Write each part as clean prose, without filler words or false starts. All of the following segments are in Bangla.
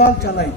কোদাল চালাই।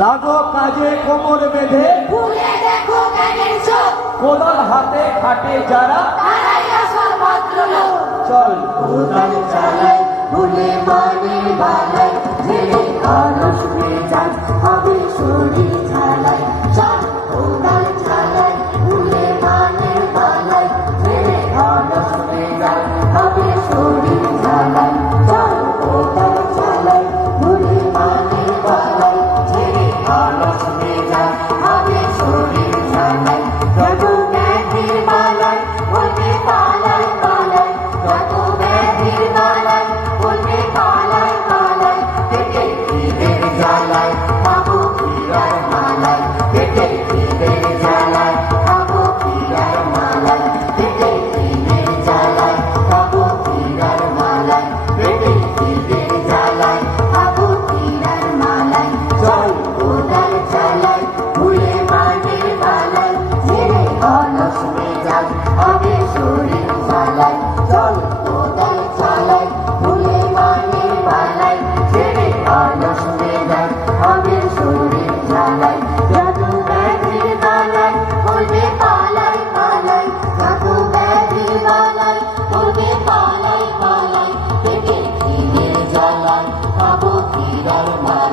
লাগো কাজে কোমর বেঁধে, ভুলে দেখো জ্ঞানের চোখ, কোদাল হাতে খাটে যারা, তারাই আসল ভদ্রলোক। চল কোদাল চালাই ভুলে মনের বালাই, ছেড়ে অলস মেজাজ হবে শরীর ঝালাই। চল কোদাল চালাই ভুলে মনের বালাই, ছেড়ে অলস মেজাজ হবে শরীর ঝালাই। চল কোদাল চালাই ভুলে মনের বালাই, ছেড়ে অলস মেজাজ হবে শরীর ঝালাই। যত ব্যাধির বালাই বলবে পালাই পালাই, যত ব্যাধির বালাই বলবে পালাই পালাই। পেটে খিদের জ্বালায় খাবো ক্ষীরার মালাই, পেটে খিদের জ্বালায় খাবো ক্ষীরার মালাই, পেটে খিদের জ্বালায় খাবো ক্ষীরার মালাই, পেটে খিদের জ্বালায় খাবো ক্ষীরার মালাই। চল কোদাল চালাই ভুলে মানের বালাই, ছেড়ে অলস মেজাজ হবে শরীর ঝালাই। চল কোদাল চালাই ভুলে মানের বালাই, ছেড়ে অলস মেজাজ হবে শরীর ঝালাই। যত ব্যাধির বালাই বলবে পালাই পালাই, যত ব্যাধির বালাই বলবে পালাই পালাই। পেটে খিদের জ্বালায় খাবো ক্ষীরার মালাই।